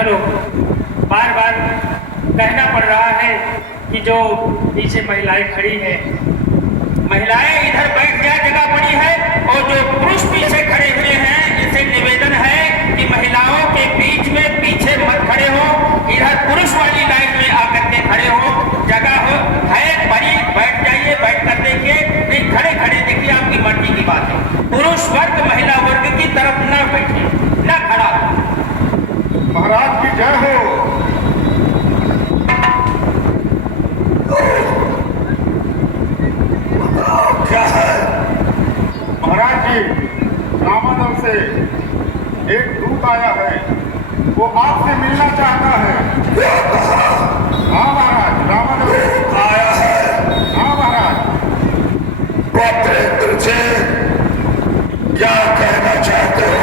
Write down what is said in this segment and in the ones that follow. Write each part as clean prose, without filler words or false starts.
Hello, बार बार कहना पड़ रहा है कि जो पीछे महिलाएं खड़ी हैं, महिलाएं इधर बैठ जाए, जगह पड़ी है, और जो पुरुष पीछे खड़े हुए हैं इनसे निवेदन है कि महिलाओं के बीच में पीछे मत खड़े हो, इधर पुरुष वाली लाइन में आकर के खड़े हो, जगह हो है बड़ी, बैठ जाइए, बैठ कर देखिए, नहीं खड़े खड़े देखिए, आपकी मर्जी की बात है। पुरुष वर्ग महिला वर्ग की तरफ न बैठे, न खड़ा। महाराज की जय हो। क्या है? महाराज जी, रामादल से एक दूत आया है, वो आपसे मिलना चाहता है। क्या कहा? हाँ महाराज, रामादल आया है। हाँ महाराज। पत्र से क्या कहना चाहते हो?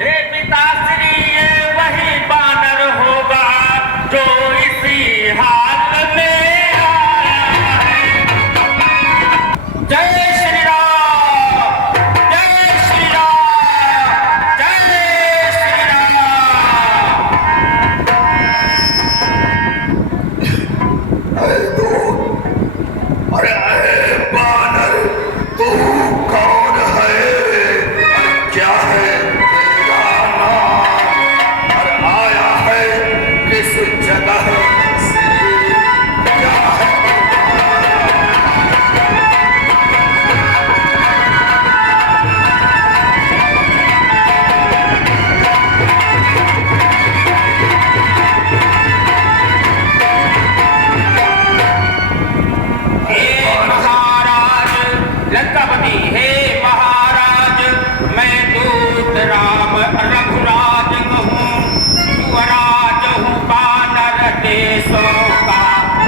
हे पिताश्री, ये वही बानर होगा जो इसी हाल में आया है। जय श्री राम, जय श्री राम, जय श्री राम। अरे बानर, तू कौन है? क्या है तेरा नाम? और आया है किस जगह से? क्या है? हे महाराज लंकापति, हे महाराज, मैं दूत राम रघुराज हूँ, युवराज हूँ बानर देशों का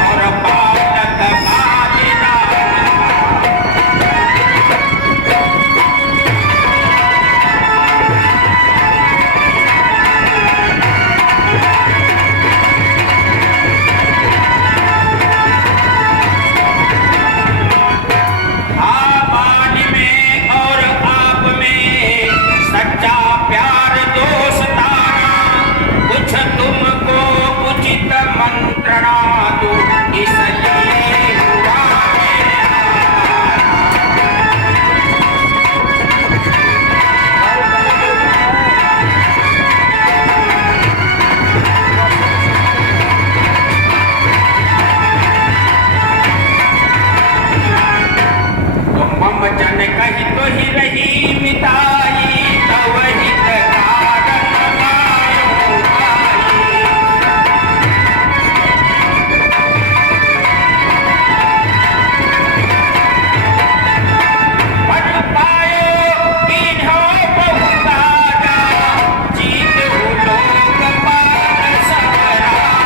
और पालक बालिना। आप में और आप में सच्चा प्यार दोस्ताना, कुछ तुमको उचित मंत्रणा दूं, इसलिए हुआ मम जन कही तो ही रही मिताई, तव हित कारण मायो भाई। पद पायो कीन्हो बहुत राजा, जीत हो लोक पाल सब राजा।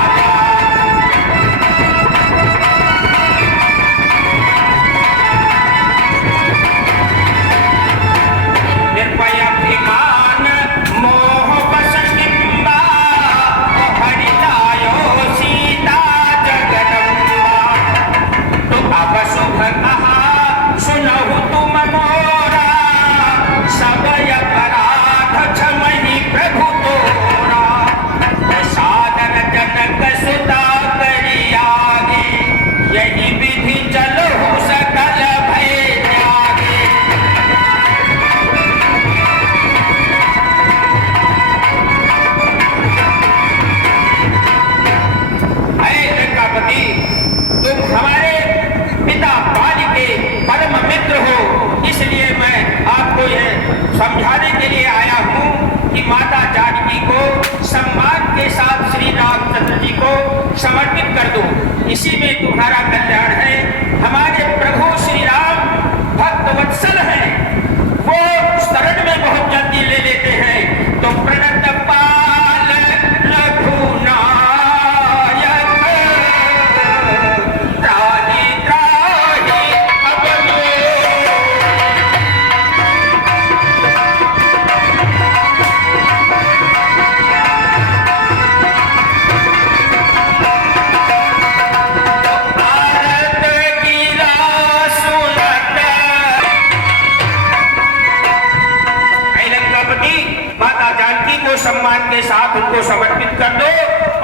साथ उनको समर्पित कर दो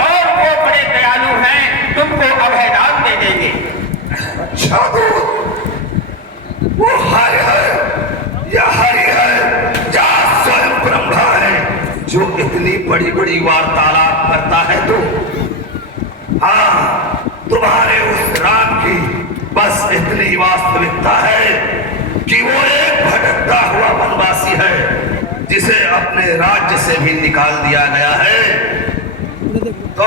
और वो बड़े दयालु हैं, तुमको अभयदान दे देंगे। अच्छा दूत, वो हरि है या हरि है या स्वयं ब्रह्मा है जो इतनी बड़ी बड़ी वार्तालाप करता है? तो हाँ, तुम्हारे उस राम की बस इतनी वास्तविकता है कि वो एक भटकता हुआ वनवासी है जिसे अपने राज्य से भी निकाल दिया गया है। तो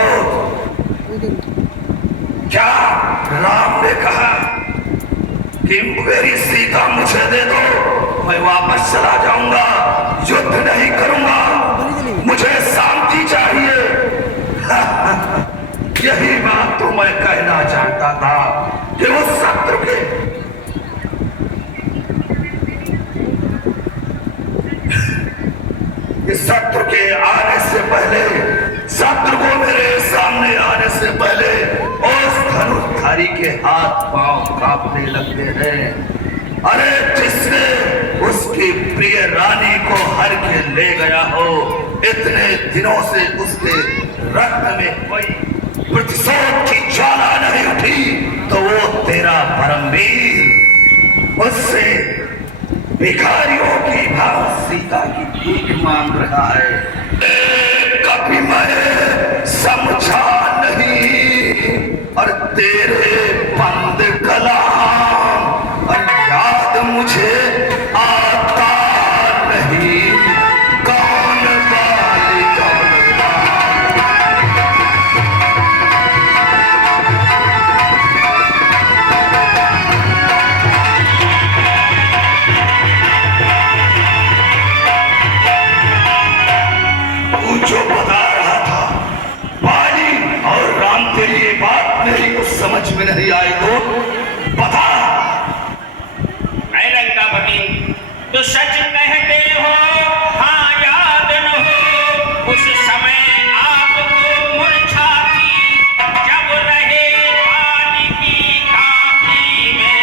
क्या राम ने कहा कि मेरी सीता मुझे दे दो, मैं वापस चला जाऊंगा, युद्ध नहीं करूंगा, मुझे शांति चाहिए? यही बात तो मैं कहना चाहता था कि उस शत्रु के इस शत्रु के आने से पहले, शत्रु को मेरे सामने आने से पहले उस धनुषधारी के हाथ पांव कांपने लगते हैं। अरे जिसने उसकी प्रिय रानी को हर के ले गया हो, इतने दिनों से उसके रक्त में कोई प्रतिशोध की ज्वाला नहीं उठी, तो वो तेरा परमवीर उससे भिखारियों की भाव सीता की भीख मांग रहा है। कभी मैं समझा नहीं और तेरे बंद कलाम और याद मुझे आता नहीं, कौन बाली कौन जो बता रहा था बाली और राम, तेरी ये बात मेरी कुछ समझ में नहीं आई तो बता। लंकापति, तो सच कहते हो? हाँ, याद न हो उस समय आपको मूर्छा थी जब रहे बाली की काफी में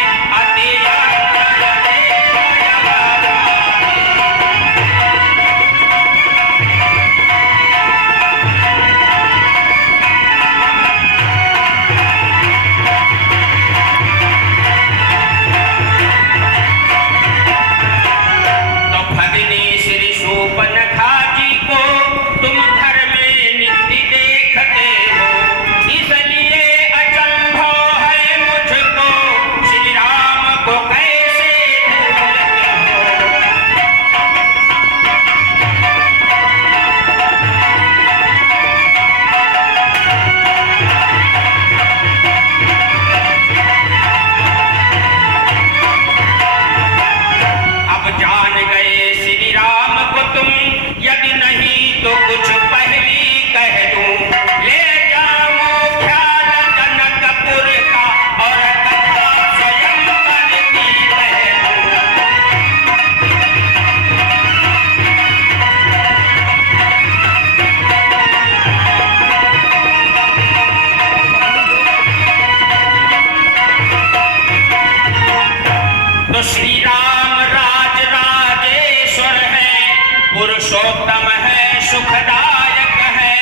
पुरुषोत्तम है, सुखदायक है,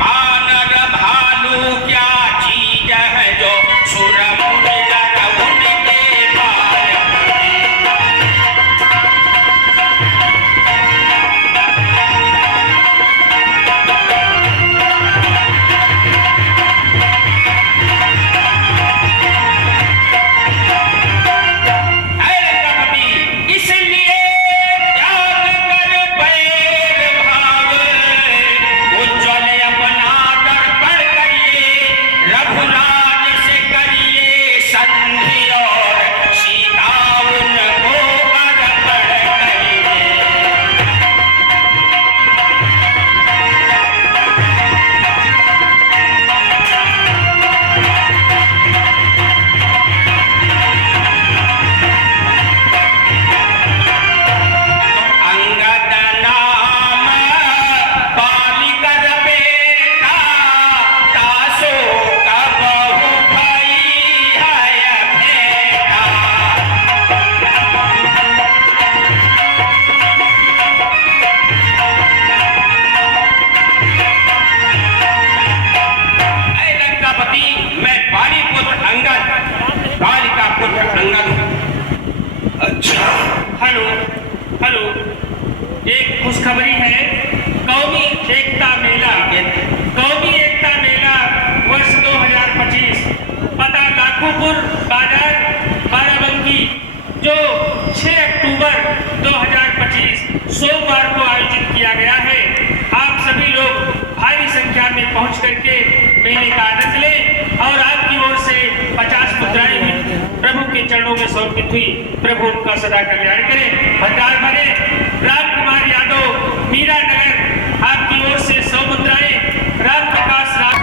वानर भालू क्या चीज है जो सुर मुनि नर उनके बालक इसलिए त्याग कर बैर भाव हेलो, एक खुशखबरी है। कौमी एकता मेला वर्ष 2025 पता लाखोपुर बाजार बाराबंकी, जो 6 अक्टूबर 2025 सोमवार को आयोजित किया गया है। आप सभी लोग भारी संख्या में पहुंच करके मेले का आनंद लें और आपकी ओर से 50 मुद्राएं भी प्रभु के चरणों में समर्पित हुई। प्रभु उनका सदा कल्याण करें, भंडार भरे। राम कुमार यादव, मीरा नगर, आपकी ओर से 100 मुद्राएं। राम प्रकाश राम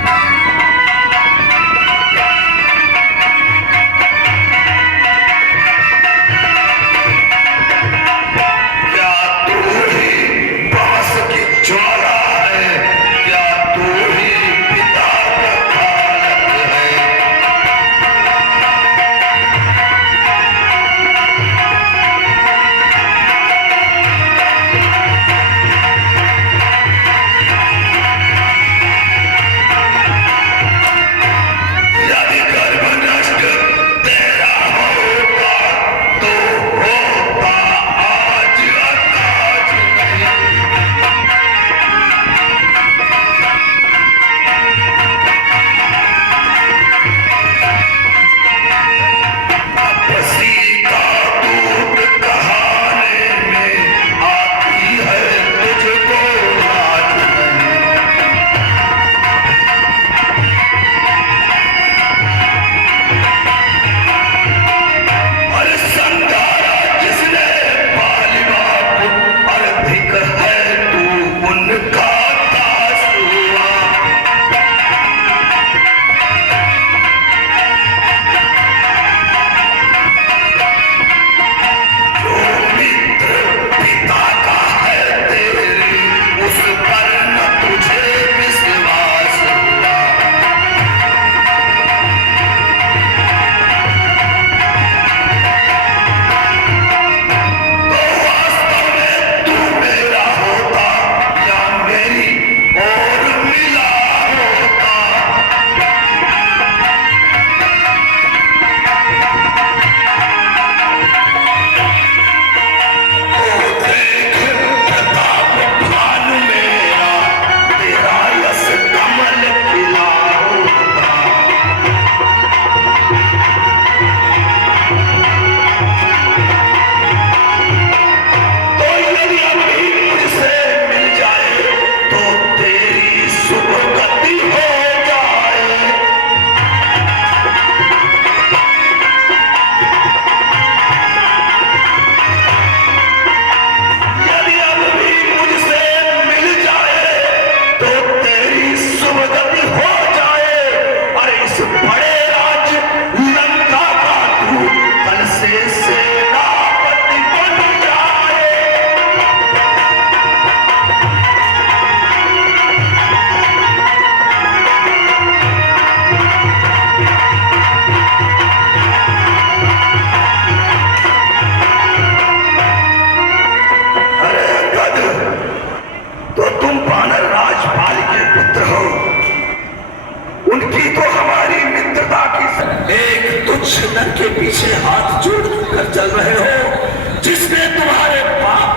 दुश्मन के पीछे हाथ जोड़कर चल रहे हो, जिसने तुम्हारे बाप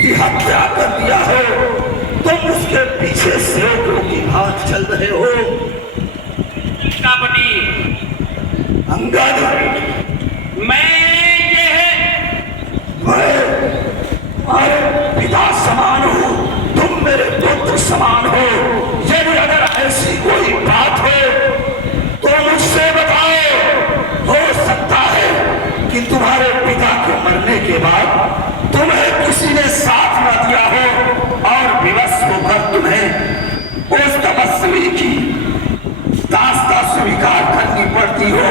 की हत्या कर दिया हो, तुम उसके पीछे सेवकों की हाथ चल रहे हो। अंगद, मैं तुम्हारे पिता समान हूँ, तुम मेरे पुत्र समान हो। यदि अगर ऐसी कोई बात हो तो मुझसे बताओ। हो सकता है कि तुम्हारे पिता के मरने के बाद तुम्हें किसी ने साथ न दिया हो और विवश होकर तुम्हें उस तपस्वी की दास्ता स्वीकार करनी पड़ती हो।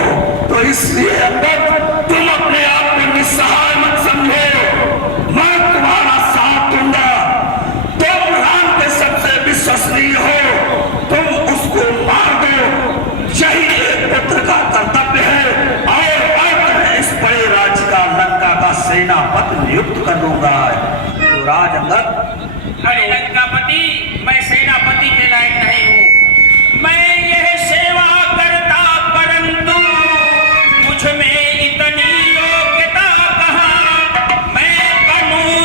तो इसलिए अंदर तुम अपने आप में निस्सहाय मत समझो, मैं तुम्हारा साथ दूंगा। तुम राम के सबसे विश्वसनीय हो, तुम उसको मार दो, यही एक पुत्र का कर्तव्य है। और मैं इस बड़े राज्य का लंका का सेनापति नियुक्त कर दूंगा। तो राज अंगद, अरे लंकापति, मैं सेनापति के लायक नहीं हूँ। मैं यह सेवा करता, परंतु मुझ में इतनी योग्यता कहाँ। मैं कानून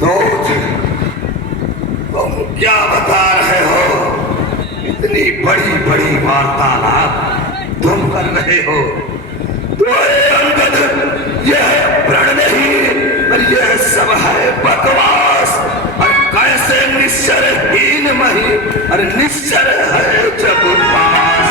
दूध, तुम क्या बता रहे हो? इतनी बड़ी बड़ी वार्तालाप तुम कर रहे हो? तुम्हारे अंगद यह प्रण नहीं, पर यह सब है बकवास। और कैसे निश्चरहीन मही और निश्चर है जब पास।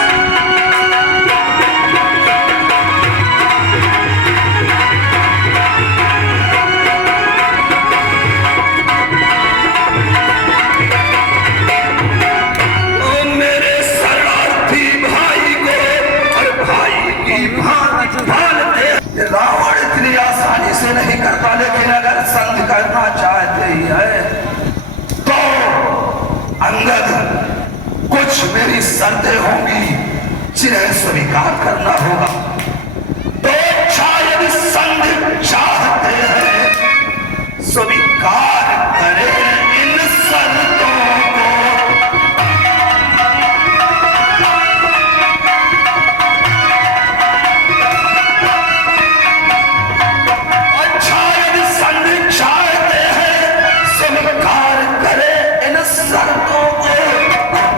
रावण इतनी आसानी से नहीं करता, लेकिन अगर संग करना चाहते ही है तो अंगद कुछ मेरी शर्तें होंगी जिन्हें स्वीकार करना होगा। तो शायद संग चाहते हैं स्वीकार करें इन शर्तों को।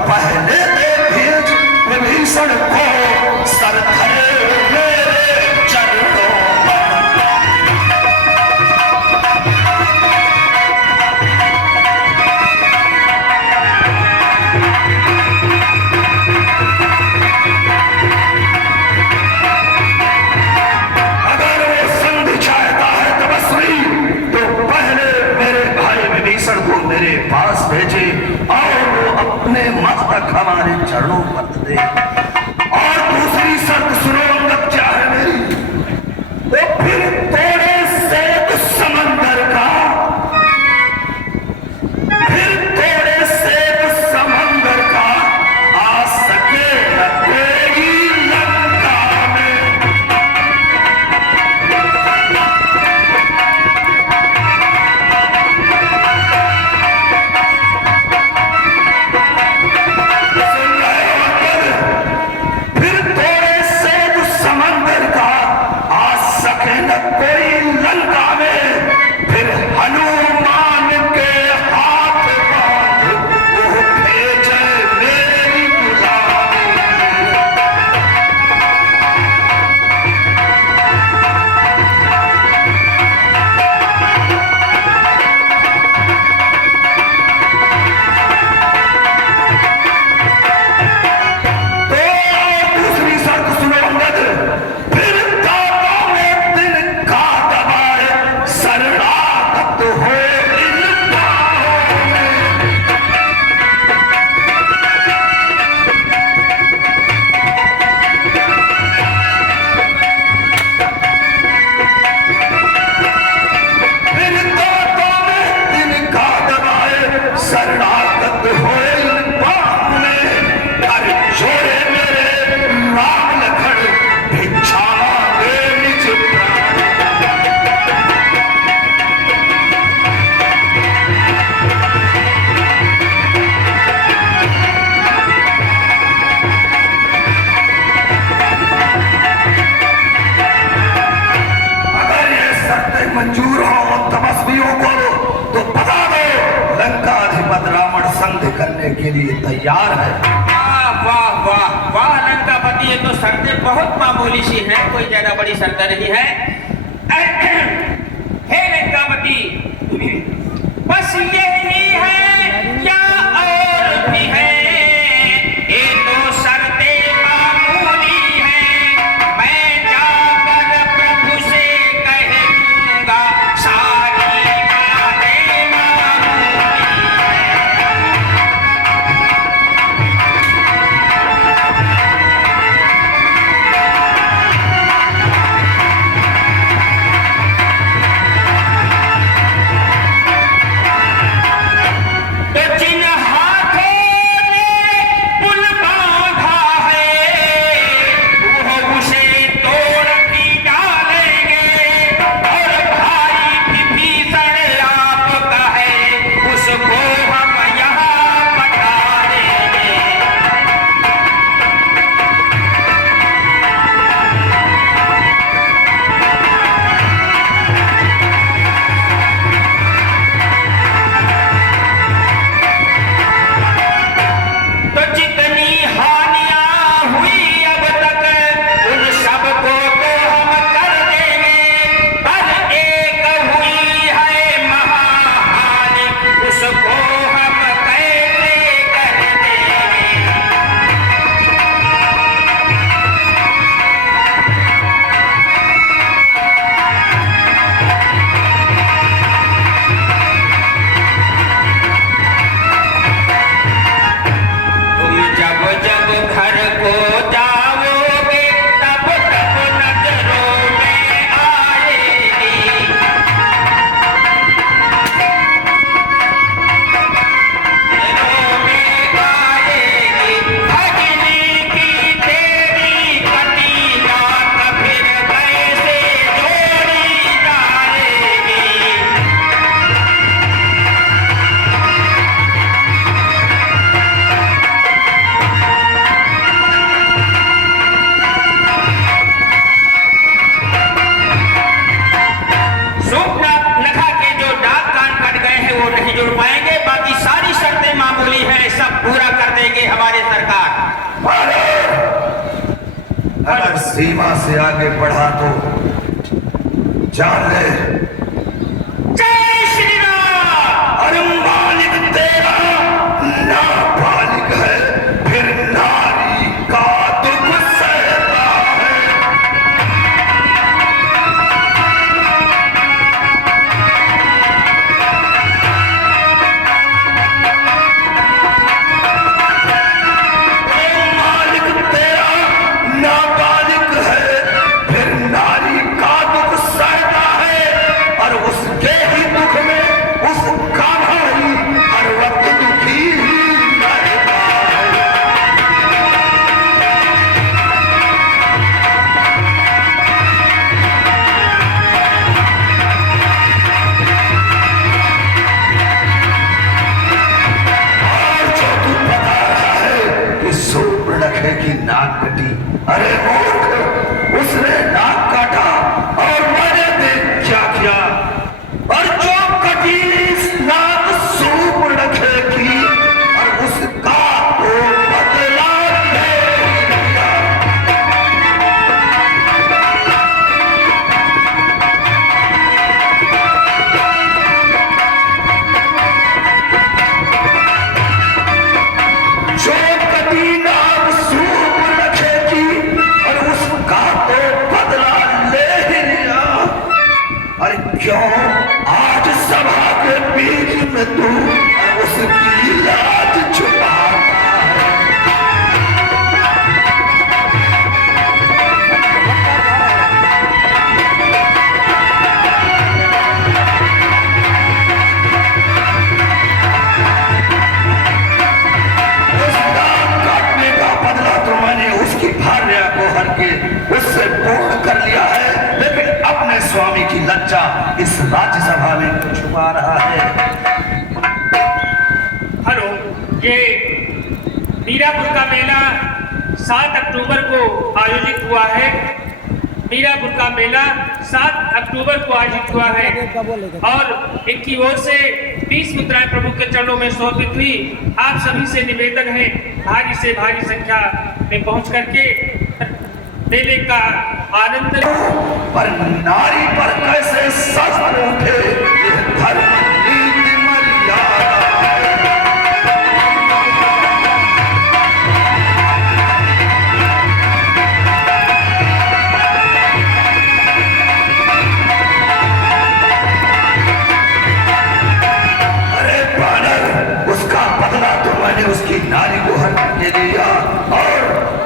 पहले भेज विभीषण को सर धरे मेरे चरणों पर। अगर वो संधि चाहता है तपस्वी, तो पहले मेरे भाई विभीषण को मेरे पास भेजे और वो अपने मस्तक हमारे चरणों पर दे। और दूसरी शर्त सुनो अंगद, क्या है मेरी? तो फिर थोड़े से समंदर का, फिर थोड़े से समंदर का आ सके न कोई लंका में। मंजूर हो तपस्वियों को तो बता दो, लंकाधिपति रावण संधि करने के लिए तैयार है। वाह वाह वाह वाह लंकापति, ये तो शर्तें बहुत मामूली सी हैं, कोई ज्यादा बड़ी शर्त नहीं है। हे लंकापति, बस यही है या और भी है? ये तो शर्तें मामूली हैं, मैं जाकर प्रभु से कह दूंगा सारी बातें मामूली हैं। सीमा से आगे बढ़ा तो जान ले। जय श्री राम। अरे मालिक तेरा नाबालिग है, फिर नारी का दुख सहता है। मालिक तेरा नाबालिग है, फिर नारी का दुख सहता है, और उसके ही दुख में उसका भाई हर वक्त दुखी ही रहता है। और जो तू बता रहा है कि सूर्पणखा की नाक कटी, अरे मूर्ख, उसने नाक काटा और मैंने देख क्या किया, और जो कटी इस नाक सूर्पणखा की, और उसका तो बदला ले लिया। जो कटी नाक सूर्पणखा की, और उसका तो बदला ले ही लिया। अरे क्यों आज सभा के बीच में तू उसकी लाज छुपाता है? उस नाक काटने का बदला तो मैंने उसकी भार्या को हर के उससे पूर्ण कर लिया है, लेकिन अपने स्वामी की लज्जा इस राज्यसभा में क्यों छुपा रहा है? हेलो, ये मीरापुर का मेला 7 अक्टूबर को आयोजित हुआ है। मीरापुर का मेला 7 अक्टूबर को आयोजित हुआ है और इनकी ओर से 20 मुद्राएं प्रभु के चरणों में समर्पित हुई। आप सभी से निवेदन है, भारी से भारी संख्या में पहुंच करके मेले का आनंद। पर नारी पर कैसे सफर उठे ये धर्म नीति मर्यादा। अरे बानर, उसका बदला तो मैंने उसकी नारी को हर दे दिया, और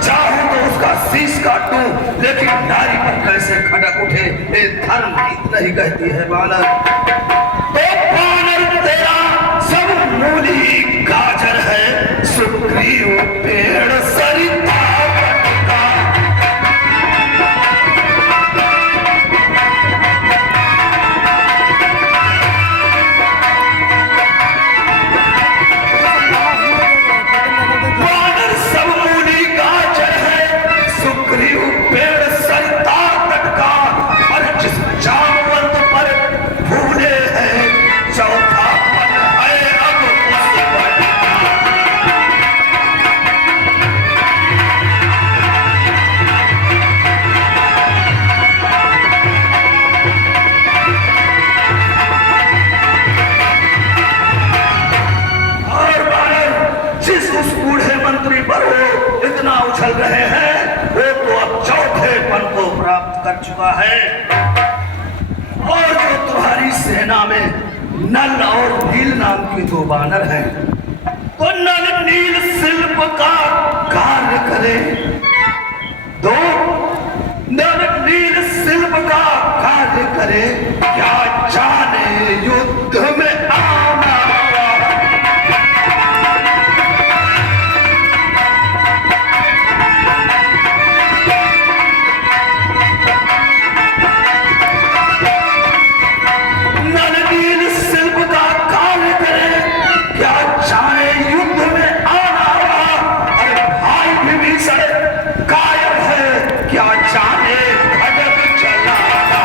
चाहूं तो उसका शीश काटूं, लेकिन नारी पर कैसे खड़क उठे ये धर्म नीति नहीं कहती है बानर। तो बानर तेरा सब मूली गाजर है, सुग्रीव पेड़ सरिता का। बानर सब मूली गाजर है, सुग्रीव पेड़ सरिता तट का, और जिस जामवंत पर फूले हैं चौथा पन है अब उस वन का। और बानर, जिस उस बूढ़े मंत्री पर वो इतना उछल रहे हैं, वो तो अब चौथे पन को प्राप्त कर चुका है। और जो तुम्हारी सेना में नल और नील नाम की दो बानर हैं, तो नल नील शिल्प का कार्य करे। दो नल नील शिल्प का कार्य करे, क्या जाने युद्ध में आना। नल नील शिल्प का कार्य करे, क्या जाने युद्ध में आना। अरे भाई विभीषण कायर है, क्या जाने खड्ग चलाना।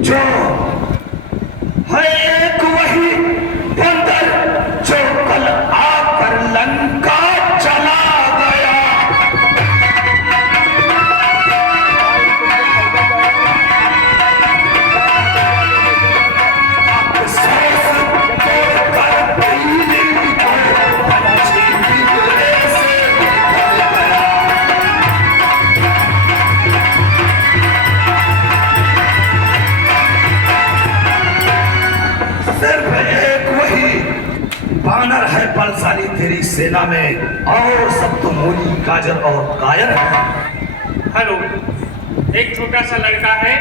जो है एक वही बंदर जो कल आकर लंका चला गया। सिर्फ एक वही बानर है बलशाली तेरी सेना में, और सब तो मूली गाजर और कायर है। हेलो, एक छोटा सा लड़का है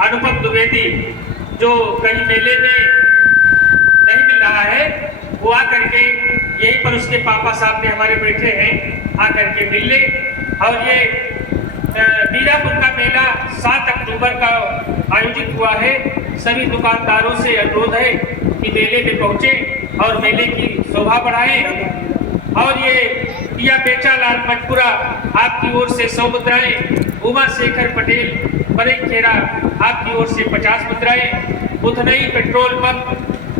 अनुपम द्विवेदी, जो कहीं मेले में नहीं मिल रहा है, वो आ करके यहीं पर उसके पापा साहब में हमारे बैठे हैं, आ करके मिल ले। और ये बीरापुर का मेला 7 अक्टूबर का आयोजित हुआ है। सभी दुकानदारों से अनुरोध है कि मेले में पहुंचे और मेले की शोभा बढ़ाएं। और ये पिया बेचा लाल मटपुरा आपकी ओर से 100 मुद्राएं, उमा शेखर पटेल बरेक खेरा आपकी ओर से 50 मुद्राएं, बुधनई पेट्रोल पंप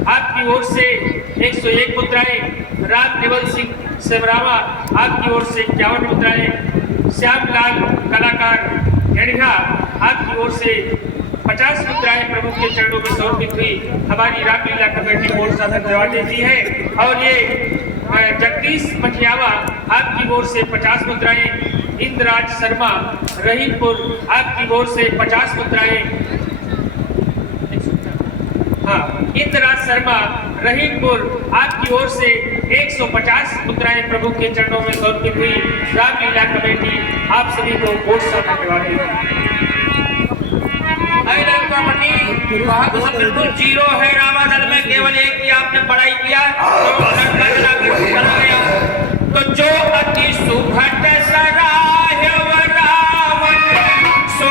आपकी ओर से 101 मुद्राएं, राम निवल सिंह सेमरावा आपकी ओर से 51 मुद्राएं, श्यामलाल कलाकार घेड़िया आपकी ओर से 50 मुद्राएं प्रभु के चरणों में समर्पित हुई। हमारी रामलीला कमेटी बोर्ड साधक करवा देती है। और ये जगदीश मठियावा आपकी ओर से 50 मुद्राएं, इंद्रराज शर्मा रहीमपुर आपकी ओर से 50 मुद्राएं, हाँ, इंद्रराज शर्मा रहीमपुर आपकी ओर से 150 मुद्राएं प्रभु के चरणों में समर्पित हुई। रामलीला कमेटी आप सभी को बोर्ड साधक करवा देती है। बहुत बिल्कुल जीरो है। रामादल में केवल एक ही आपने पढ़ाई किया चला गया। तो जो अति सुभट सराय रावण सो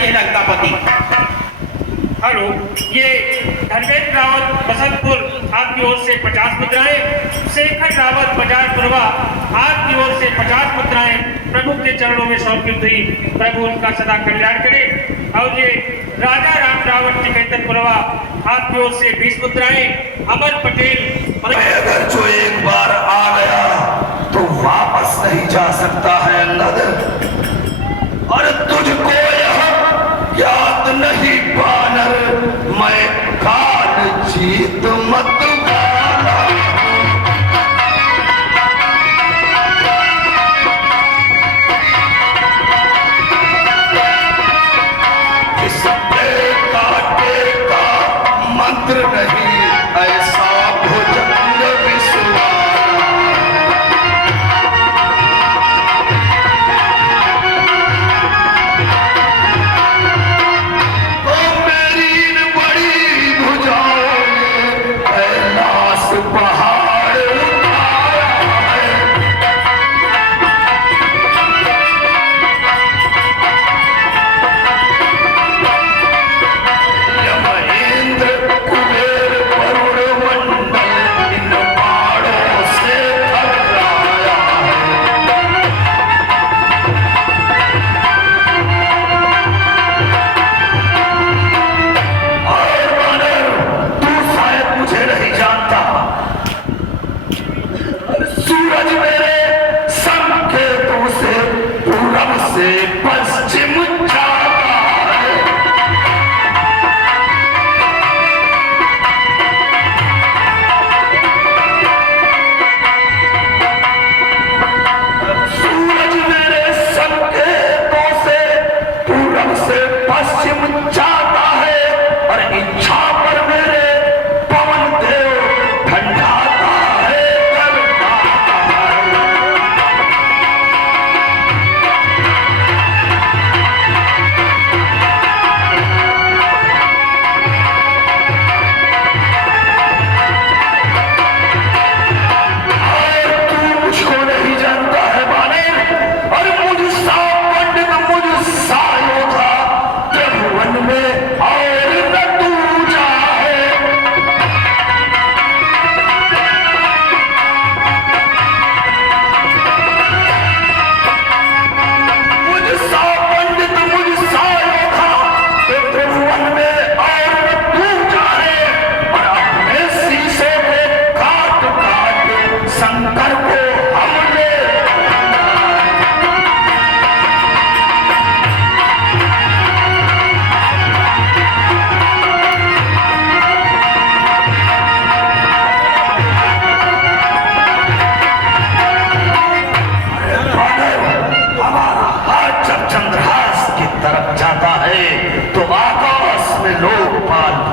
खड़ी है लंकापति। हेलो, ये धर्मेंद्र रावत बसंतपुर आपकी ओर से 50 मुद्राएं, शेखर रावत बाजार पुरवा आपकी ओर से 50 मुद्राएं प्रभु के चरणों में समर्पित हुई। प्रभु उनका सदा कल्याण करे। और ये राजा राम रावत टिकैतर पुरवा आपकी ओर से 20 मुद्राएं, अमर पटेल। अगर जो एक बार आ गया तो वापस नहीं जा सकता है अंगद, और तुझको यह याद नहीं बानर, मैं काल जीत मत वाला। इस काटे का मंत्र नहीं, ऐसा भुजंग विश्वास।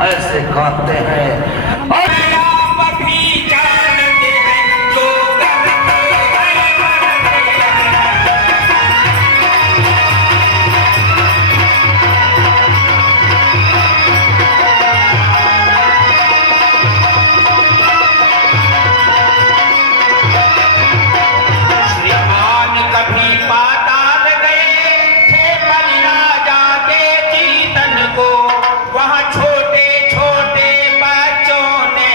ऐसे कहते हैं और आप भी जानते हैं जो श्रीमान कभी पाताल गए थे बलिराजा के चीतन को, वहाँ छोटे छोटे बच्चों ने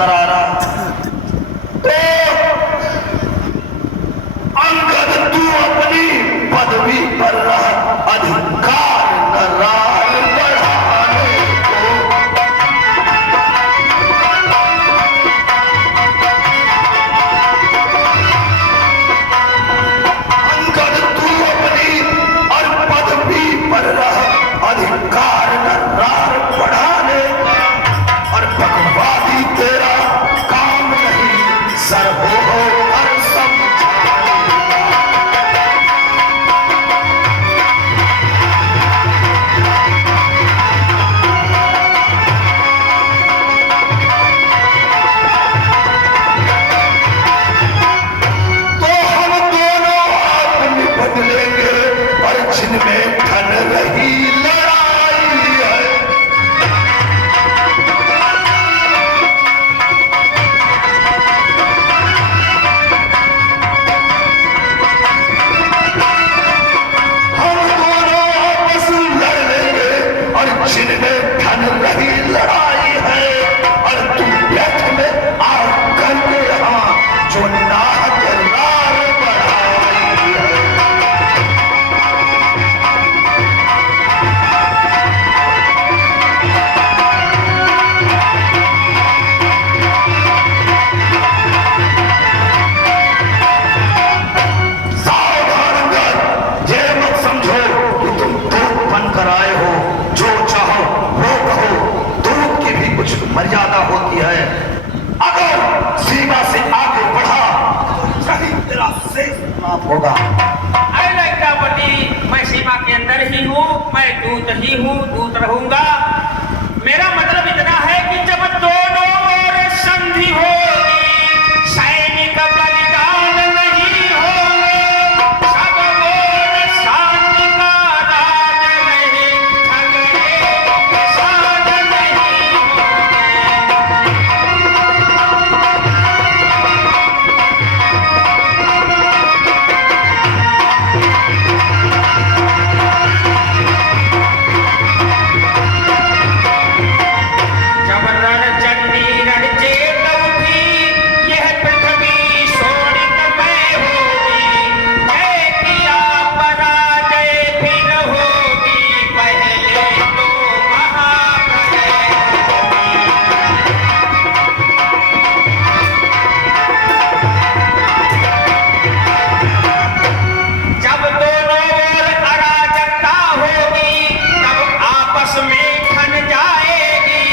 करारा। तो अंगद तू अपनी पदवी पर रह, अधिकार न रार बढ़ाने को। अंगद तू अपनी और पदवी पर रह, अधिकार न रार बढ़ाने, और भगवादी तेरा काम नहीं, सर हो और में ठन रही लड़ाई है। हम दोनों आपस लड़ लेंगे और जिनमें ठन रही लड़ाई है, और तुम बैठ में आग करके यहाँ जो नाहक रार बढ़ाई है। आए हो, जो चाहो वो कहो, दूध की भी कुछ मर्यादा होती है। अगर सीमा से आगे बढ़ा कहीं तेरा शेष माफ होगा। अरे लंकापति, मैं सीमा के अंदर ही हूँ, मैं दूत ही हूँ, दूत रहूंगा। मेरा मतलब इतना है कि जब दोनों ओर संधि होगी, सैनिक बलिदान नहीं होंगे, सब ओर शांति का राज नहीं, झगड़े साध नहीं होंगे। जब रणचंडी रणचेत उठी, यह पृथ्वी शोणितमय होगी, जय किया पराजय फिर होगी, पहले तो महाप्रलय होगी। जब दोनों ओर अराजकता होगी, तब आपस में ठन जाएगी,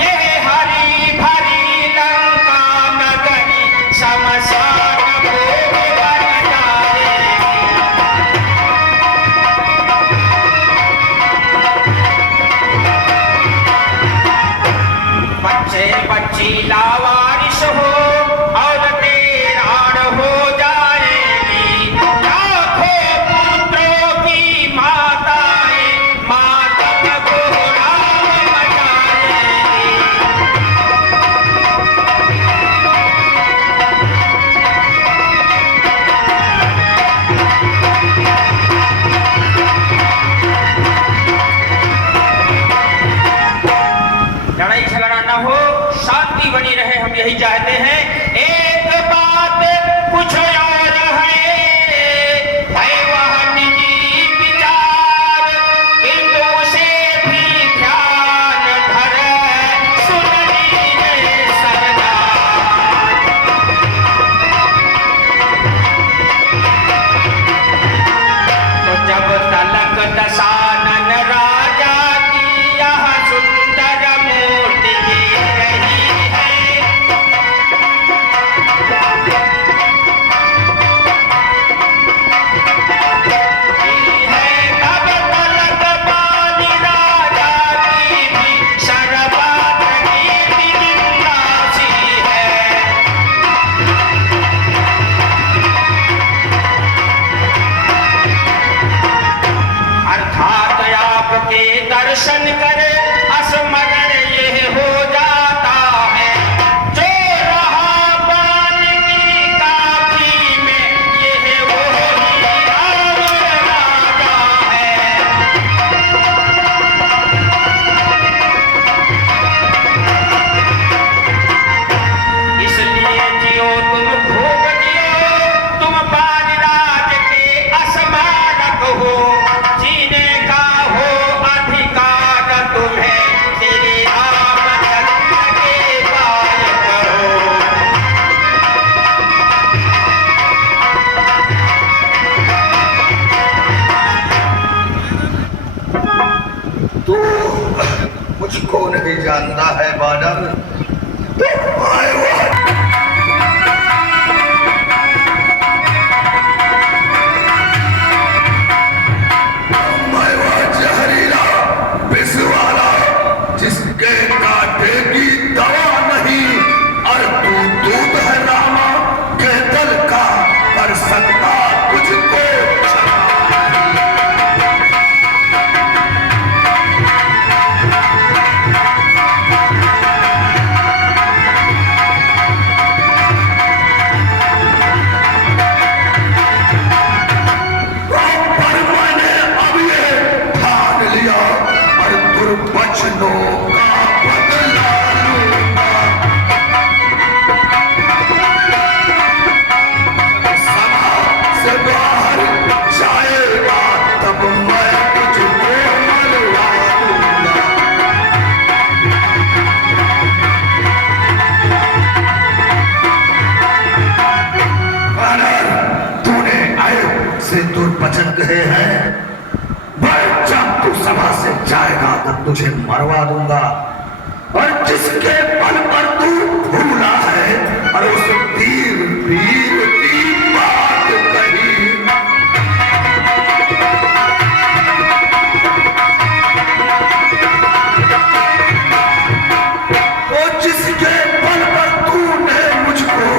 यह हरी भरी लंका नगरी शमशान भूमि बन जाएगी। बच्चे बच्ची लावारिस हो, औरतें राण हो जाएगी, लाखों पुत्रों की माताएं मातम को राम मचाएगी। लड़ाई झगड़ा न हो, शांति बनी रहे, हम यही चाहते हैं। एक बात कुछ और है वह निजी विचार, किंतु उसे भी ध्यान धर सुन लीजिए सरदार। तो जब तलक दशानन राजा की यह सुंदर मूर्ति गिर रही है, रहे हैं। मैं जब तू सभा से जाएगा तब तुझे मरवा दूंगा। और जिसके बल पर तू भूला है और उस वीर वीर की बात कही, तो जिसके बल पर तूने मुझको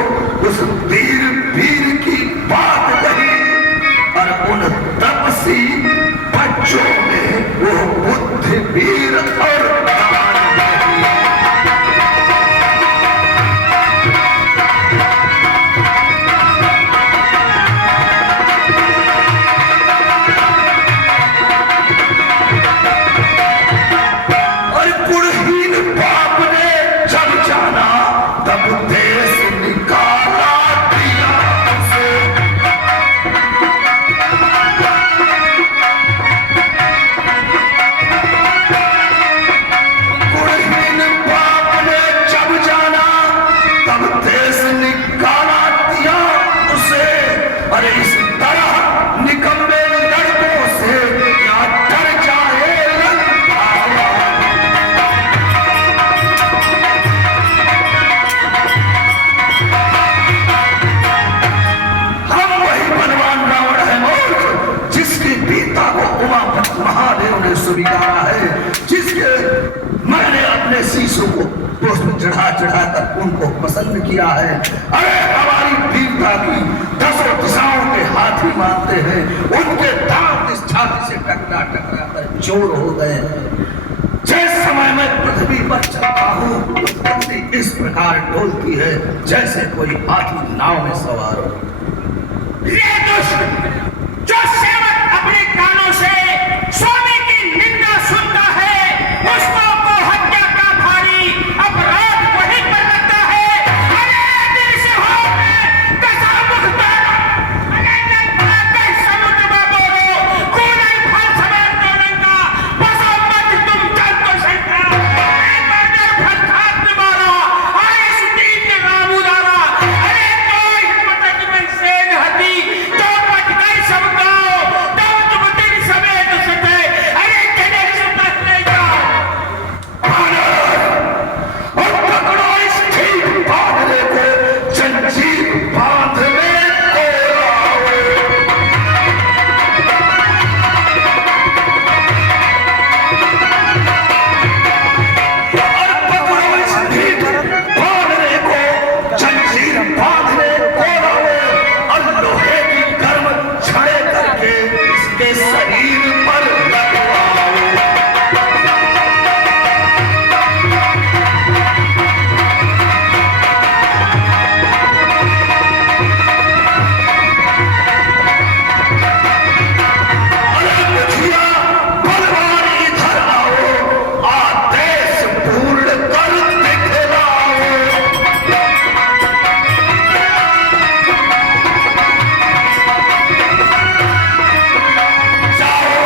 उस वीर वीर की बात कही और उन तपसी बच्चों में वो बुद्धि वीर और स्वीकारा है, जिसके मैंने अपने शीशों को पुष्प चढ़ा चढ़ाकर उनको पसंद किया है। अरे हमारी वीरता की 10 दिशाओं के हाथी मानते हैं, उनके दांत इस छाती से टकरा टकरा कर चोर हो गए। जिस समय मैं पृथ्वी पर चलता हूँ तो पृथ्वी इस प्रकार डोलती है जैसे कोई हाथी नाव में सवार हो। ये दुष्ट जो सेवक अपने कानों से स्वामी की निंदा सुनता है, उसको को हत्या का भारी अपराध वहीं पर लगता है। अरे दिल से हो कसम मुख्तार, अरे नंगा कई समुद्र में बोलो, कूलन फल समेत तोड़न का, बसो मत तुम जल को शंका। मर्दर फल खात मारा, आए सुदीन ने राम उदारा। अरे कोई हिम्मत में सेन हती, तो पट गई सब गाओ, तो तुम दिन समेत सटे, अरे चले सुतत ले जाओ। और पकड़ो इस ठीक बांधने को, जंजीर बांधने को लाओ। और पकड़ो इस ठीक बांधने को, जंजीर बांधने को लाओ। और लोहे की गर्म छड़े करके इसके शरीर पर लगवाओ। अरे मुखिया बलवान इधर आओ, आदेश पूर्ण कर दिखलाओ। जाओ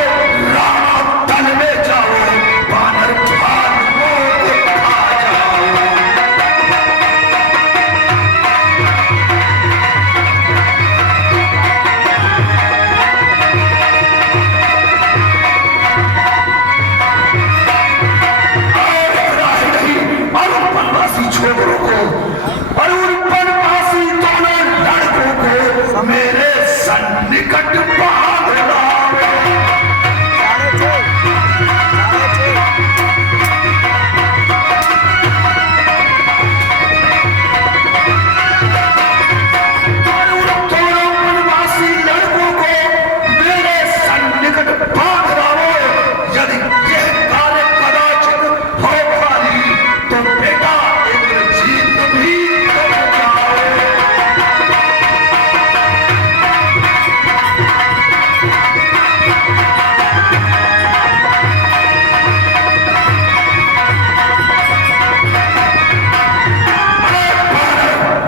राणा दल में जाओ, बानर भालुओं को खा जाओ। और वनवासी छोकरों को और उन वनवासी दोनों लड़कों को मेरे सन्निकट बांध लाओ। और उन दोनों वनवासी लड़कों को मेरे सन्निकट बांध लाओ। यदि यह कार्य कदाचित हो पाली तो बेटा एक जीत भी हो जाओ।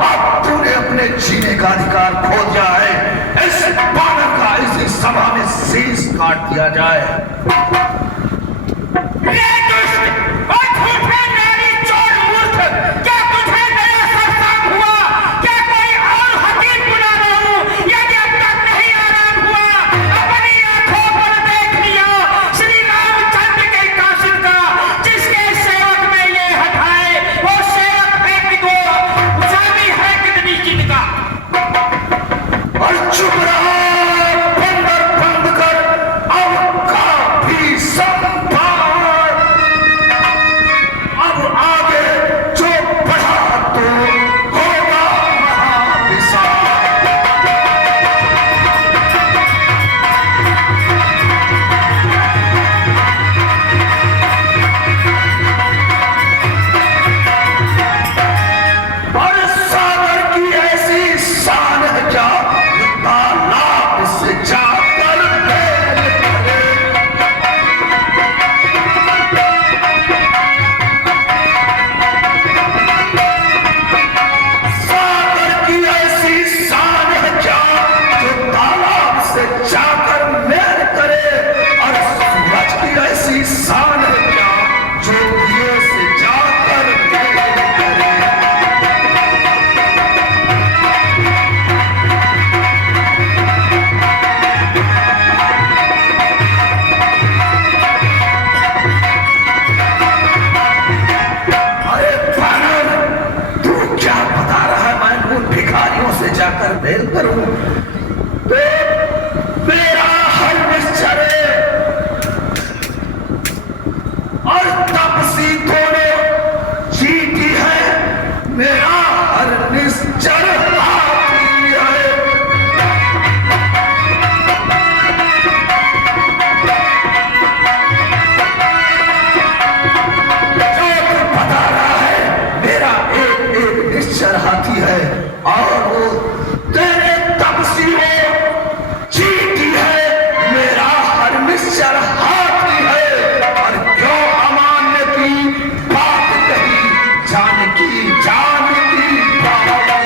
अब तूने अपने जीने का अधिकार खो दिया है। इस बानर का इसी सभा में शीश काट दिया जाए। ये दुष्ट और झूठे नारी चोर मूर्ख, क्या तुझे नया सरसाम हुआ? क्या कोई और हकीम बुला रहा हूं? यदि अब तक नहीं आराम हुआ, अपनी जाकर मेल करूं तो मेरा हर निश्चय और तपसी दोनों जीती है, मेरा हर निश्चय हाथी है। हाथी है और वो तेरे तपसी में जीती है, मेरा हर निश्चर हाथी है। और क्यों अमान्य की बात कही, जान की बात है।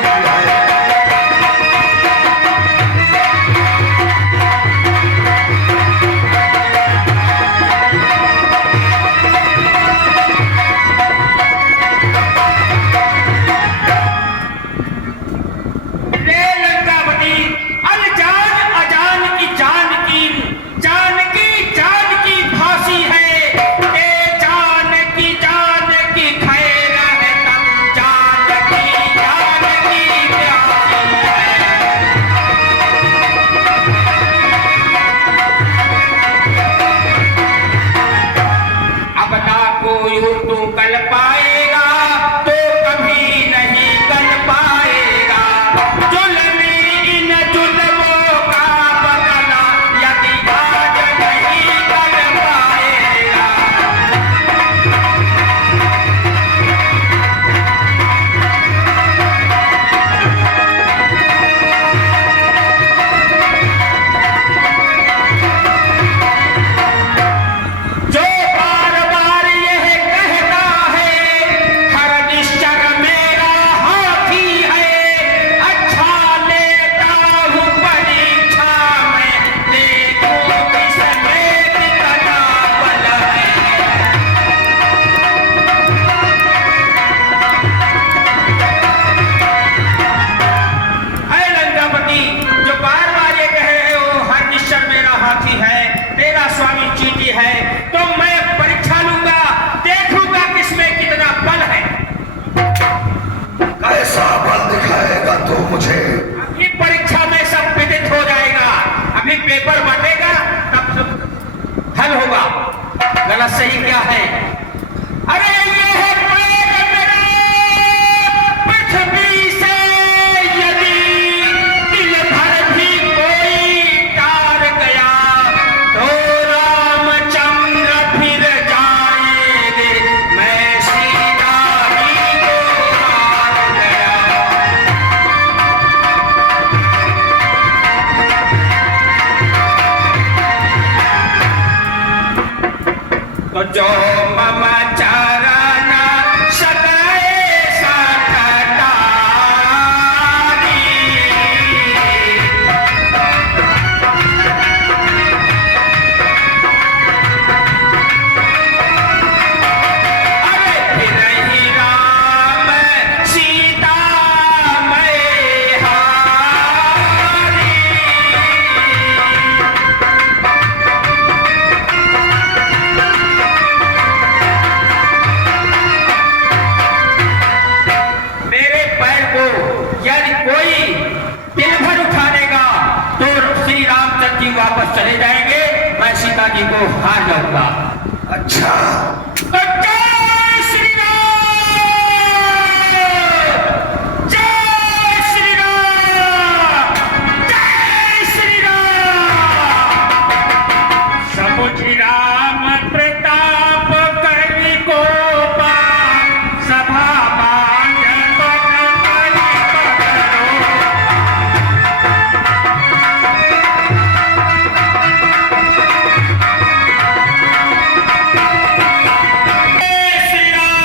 मुझे अगली परीक्षा में सब विदित हो जाएगा। अभी पेपर बटेगा तब हल होगा गलत सही क्या है। अरे ये है पैर मेरा पृथ्वी से, यदि दिल भर भी कोई तार गया तो रामचंद्र फिर जाएंगे, मैं सीता जी को मार गया। तो जो मम चरण सदाए सततारी, अरे फिर ही राम सीता मैं हारी। मेरे पैर को यदि कोई दिन भर उठा देगा तो श्री रामचंद्र जी वापस चले जाएंगे, मैं सीता जी को हार जाऊंगा। अच्छा तो जय श्री राम, जय श्री राम, जय श्री राम। समुझ राम प्रताप करि कोपा, सभा बांध पग परि पकड़ो। जय श्री राम।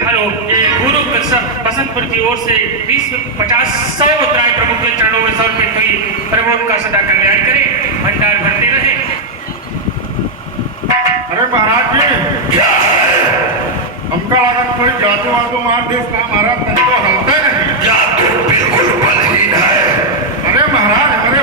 हेलो, ये गुरु बसंतपुर की ओर से 20-50-100 मुद्राएं प्रमुख के चरणों में समर्पित हुई। प्रभु उनका सदा कल्याण करे, भंडार भरते रहे। अरे महाराज जी, क्या है? हमका लागत कोई जादू वादू मार देश का हमारा तन तो हलते नहीं। जादू बिल्कुल बलहीन है। अरे महाराज, हमारे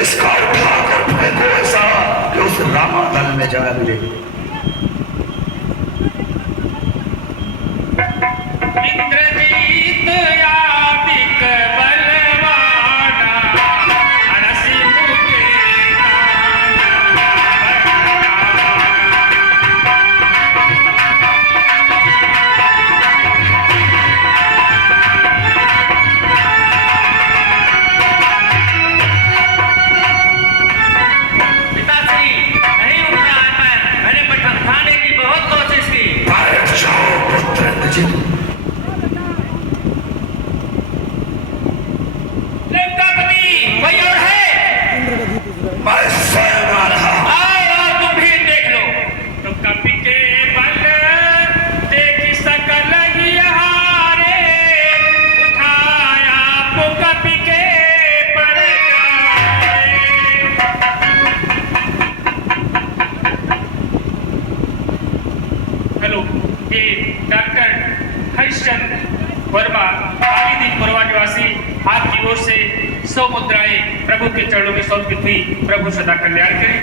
इसका उठाकर फेंको ऐसा कि उस रामादल में जा मिले। इंद्रजीत यादिक बलवाना अनसि मुके पिताश्री नहीं उठ रहा है मैंने बैठाने की बहुत कोशिश की। बैठ जाओ पुत्र इंद्रजीत। लंकापति कोई और है? मैं स्वयं आ रहा हूं। आओ तुम भी देख लो। तो कपि के बल देख सकल ही हारे उठाया तो कपि के पर जाए। हेलो, ये डॉक्टर हरिश्चंद्र वर्मा कालीदीपुरवा निवासी आपकी ओर से 100 मुद्राएं प्रभु के चरणों में समर्पित हुई। प्रभु सदा कल्याण करें।